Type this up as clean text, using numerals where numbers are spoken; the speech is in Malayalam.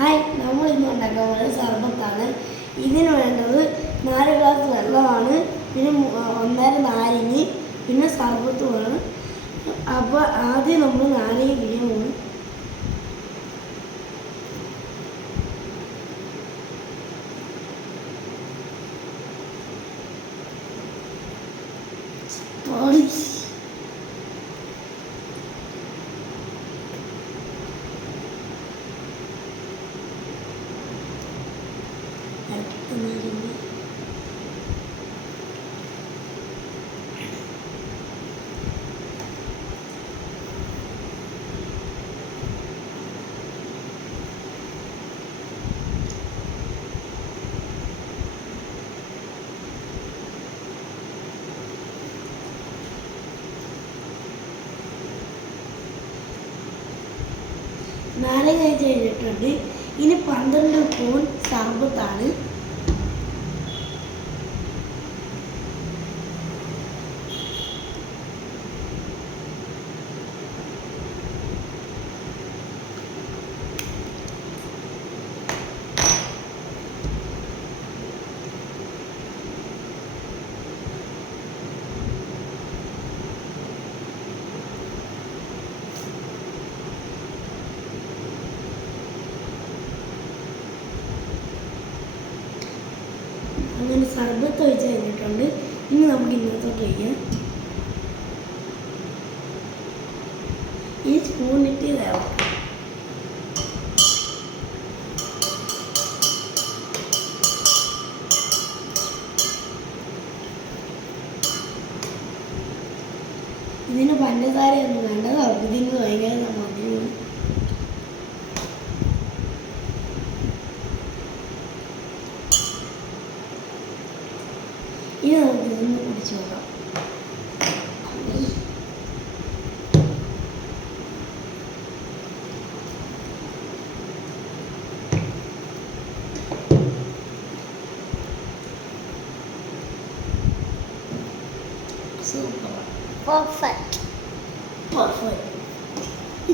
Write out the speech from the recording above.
ഹായ്, നമ്മൾ ഇന്ന് ഉണ്ടാക്കാൻ പോകുന്നത് സർബത്താണ്. ഇതിന് വേണ്ടത് 4 ഗ്ലാസ് വെള്ളമാണ്, പിന്നെ 1.5 നാരങ്ങ, പിന്നെ സർബത്ത് വേണം. അപ്പോൾ ആദ്യം നമ്മൾ നാരങ്ങ പിഴിയാൻ പോകും. നാരങ്ങ ചെയ്തിട്ടുണ്ട്. ഇനി 12 സ്പൂൺ സർബത്താണ്. അങ്ങനെ സർബത്ത് ഒഴിച്ച് കഴിഞ്ഞിട്ടുണ്ട്. ഇനി നമുക്ക് ഇന്നത്തോട്ട് വയ്ക്കാം. ഈ സ്പൂണിട്ട് ഇതാവും. ഇതിന് പഞ്ചസാരയൊന്നും വേണ്ടത്, ഇതിന് ഭയങ്കര മധുരമാണ്. ഇനി നമുക്ക് ഇതൊന്ന് കുടിച്ചു നോക്കാം. Super, perfect.